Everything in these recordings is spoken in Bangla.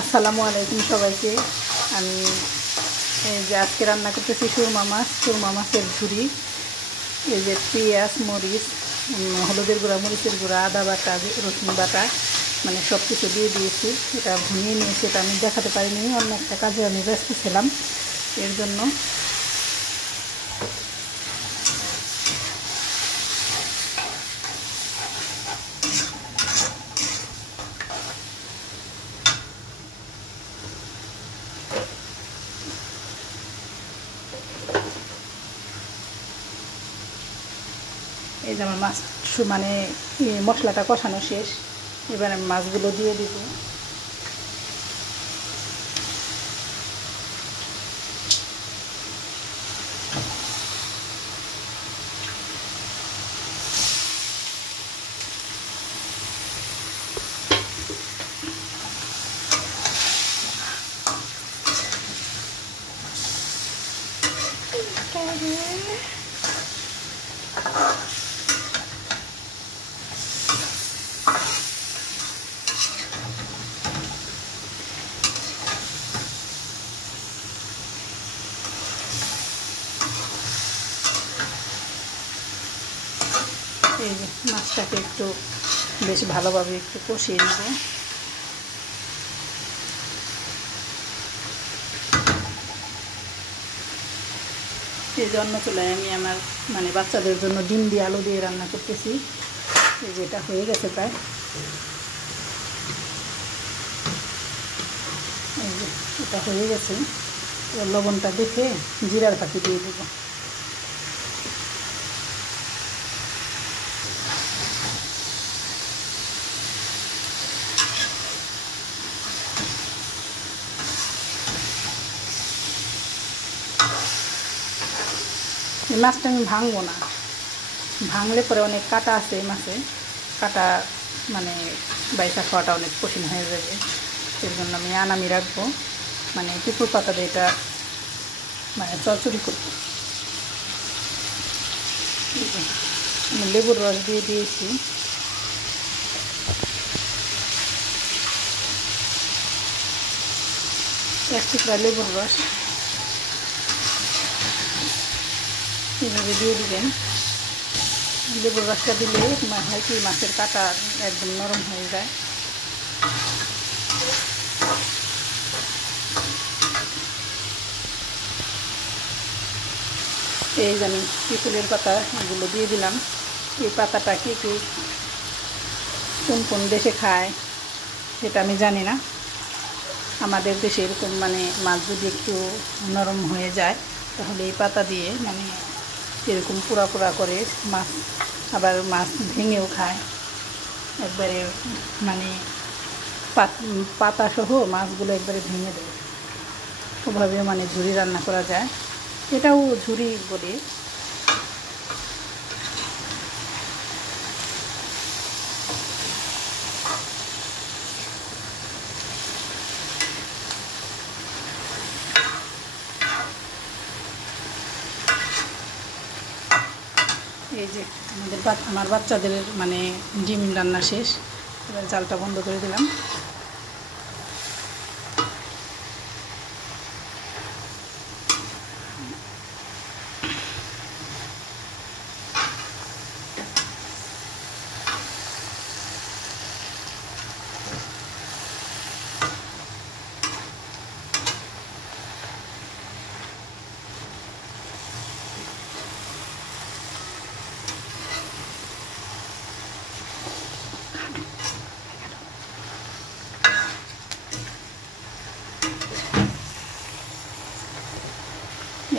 আসসালামু আলাইকুম সবাইকে। আমি এই যে আজকে রান্না করতেছি সুরমা মাছের ঝুরি। এই যে পেঁয়াজ, মরিচ, হলুদের গুঁড়া, মরিচের গুঁড়া, আদা বাটা, রসুন বাটা, মানে সব কিছু দিয়ে দিয়েছি। এটা ভুনিয়ে নিয়েছি। এটা আমি দেখাতে পারিনি, অন্য একটা কাজে আমি ব্যস্ত ছিলাম, এর জন্য। এই যে আমার মাছ মানে মশলাটা কষানো শেষ। এবার আমি মাছগুলো দিয়ে দিব। এই যে মাছটাকে একটু বেশ ভালোভাবে একটু কষিয়ে নেব। এই যে অন্য চুলায় আমি আমার মানে বাচ্চাদের জন্য ডিম দিয়ে আলু দিয়ে রান্না করতেছি। এই যে এটা হয়ে গেছে প্রায়। এই যে এটা হয়ে গেছে। লবণটা দেখে জিরার ফাঁকি দিয়ে দেবো। এই মাছটা আমি ভাঙবো না, ভাঙলে পরে অনেক কাটা আছে এই মাছে, কাটা মানে বাইসা খাওয়াটা অনেক কঠিন হয়ে যাবে। এর জন্য আমি আনামি রাখবো, মানে পুকুর পাতা দিয়ে এটা মানে চচ্চড়ি করবো। আমি লেবুর রস দিয়ে দিয়েছি। এক টুকরা লেবুর রস এইভাবে দিয়ে দিবেন। লেবুর রসটা দিলে হয় কি মাছের কাঁটা একদম নরম হয়ে যায়। এই যে আমি পিপুলের পাতা এগুলো দিয়ে দিলাম। এই পাতাটা কি কোন কোন দেশে খায় সেটা আমি জানি না। আমাদের দেশে এরকম মানে মাছ যদি একটু নরম হয়ে যায় তাহলে এই পাতা দিয়ে মানে এরকম পোড়া পোড়া করে মাছ, আবার মাছ ভেঙেও খায় একবারে, মানে পাতা সহ মাছগুলো একবারে ভেঙে দেয়। ওভাবেও মানে ঝুরি রান্না করা যায়, এটাও ঝুরি বলে। এই যে আমার বাচ্চাদের মানে ডিম রান্না শেষ। এবার জালটা বন্ধ করে দিলাম।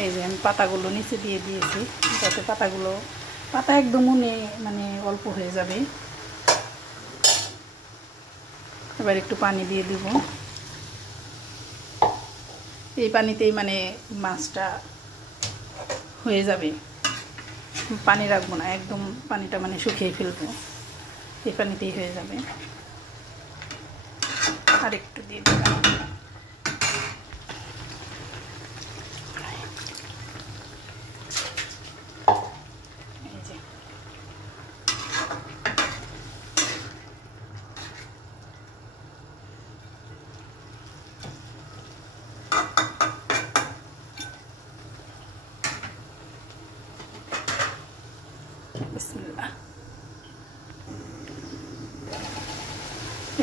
এই যে আমি পাতাগুলো নিচে দিয়ে দিয়েছি, যাতে পাতা একদমও মানে অল্প হয়ে যাবে। এবার একটু পানি দিয়ে দিব। এই পানিতেই মানে মাছটা হয়ে যাবে, পানি রাখবো না, একদম পানিটা মানে শুকিয়ে ফেলবো, এই পানিতেই হয়ে যাবে। আর একটু দিয়ে দিলাম।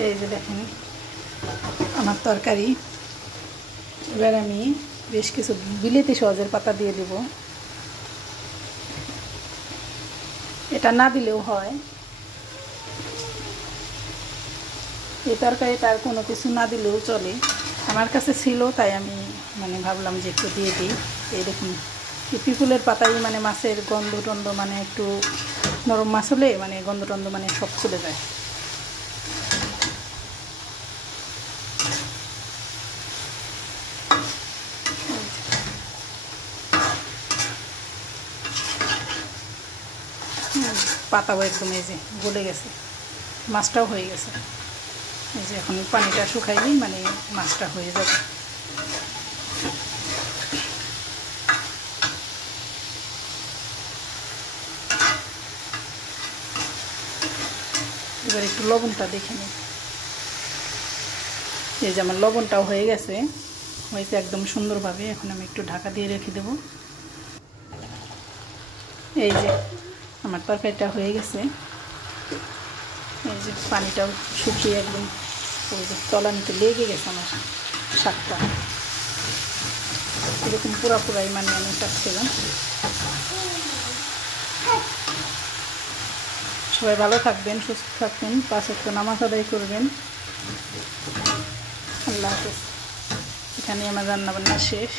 এই যে দেখেন আমার তরকারি। এবার আমি বেশ কিছু বিলেতি সজের পাতা দিয়ে দেব। এটা না দিলেও হয়, এই তরকারিটা আর কোনো কিছু না দিলেও চলে। আমার কাছে ছিল তাই আমি মানে ভাবলাম যে একটু দিয়ে দিই। এই দেখুন এই পিপুলের পাতাই মানে মাছের গন্ধ টন্ধ, মানে একটু নরম মাছ হলে মানে গন্ধ টন্ধ মানে সব চলে যায়। পাতাও একদম এই যে গলে গেছে, মাছটাও হয়ে গেছে। এই যে এখন পানিটা শুকাইলেই মানে মাছটা হয়ে যাবে। এবার একটু লবণটা দেখে নিই। এই যে আমার লবণটাও হয়ে গেছে, হয়েছে একদম সুন্দরভাবে। এখন আমি একটু ঢাকা দিয়ে রেখে দেব। এই যে আমার তরকারিটা হয়ে গেছে। এই যে পানিটাও শুকিয়ে একদম ওই যে তলানিতে লেগে গেছে আমার শাকটা। এরকম পুরাই মানে আমি চাচ্ছিলাম। সবাই ভালো থাকবেন, সুস্থ থাকবেন, 5 ওয়াক্ত নামাজ আদায় করবেন। আল্লাহ হাফেজ। এখানে আমার রান্নাবান্না শেষ।